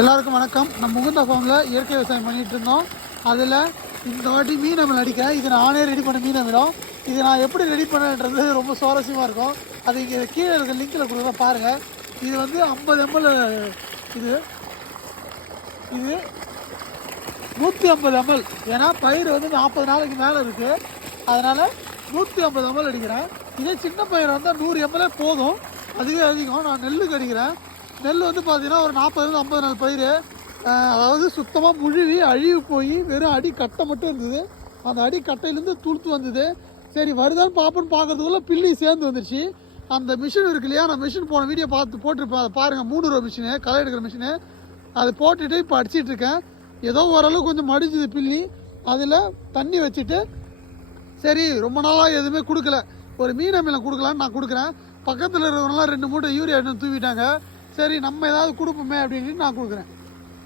எல்லாருக்கும் வணக்கம். நம்ம முகுந்த ஃபார்மில் இயற்கை விவசாயம் பண்ணிகிட்டு இருந்தோம். அதில் இந்த வாட்டி மீன் அமில் அடிக்கிறேன் இது நானே ரெடி பண்ண மீன் அமிலம். இது நான் எப்படி ரெடி பண்ணேன்றது ரொம்ப சுவாரஸ்யமாக இருக்கும். அது இங்கே கீழே இருக்க லிங்கில் கொடுக்குற பாருங்கள் இது வந்து ஐம்பது எம்எல் இது. இது நூற்றி ஐம்பது எம்எல் ஏன்னா பயிர் வந்து நாற்பது நாளைக்கு மேலே இருக்குது அதனால் நூற்றி ஐம்பது எம்எல் அடிக்கிறேன். இதே சின்ன பயிர் வந்தால் நூறு எம்எல்ஏ போதும். அதுவே அதிகம். நான் நெல்லுக்கு அடிக்கிறேன். நெல் வந்து பார்த்தீங்கன்னா ஒரு நாற்பதுலேருந்து ஐம்பது நாள் பயிர். அதாவது சுத்தமாக முழுவி அழிவு போய் வெறும் அடி கட்டை மட்டும் இருந்தது. அந்த அடி கட்டையிலேருந்து துளுத்து வந்தது. சரி வருதான்னு பார்ப்போன்னு பார்க்குறதுக்குள்ளே பில்லி சேர்ந்து வந்துருச்சு. அந்த மிஷின் இருக்கு இல்லையா? நான் மிஷின் போன வீடியோ பார்த்து போட்டிருப்பேன். அதை பாருங்கள் மூணு ரூபா மிஷினு களை எடுக்கிற மிஷினு. அது போட்டுட்டு இப்போ அடிச்சிட்டு இருக்கேன். ஏதோ ஓரளவு கொஞ்சம் மடிஞ்சுது பில்லி. அதில் தண்ணி வச்சுட்டு சரி ரொம்ப நாளாக எதுவுமே கொடுக்கல. ஒரு மீன் அமிலம் கொடுக்கலான்னு நான் கொடுக்குறேன். பக்கத்தில் இருக்கிறவங்களாம் ரெண்டு மூட்டை யூரியா எடுத்து தூவிட்டாங்க. சரி நம்ம ஏதாவது கொடுப்போமே அப்படின்னு நான் கொடுக்குறேன்.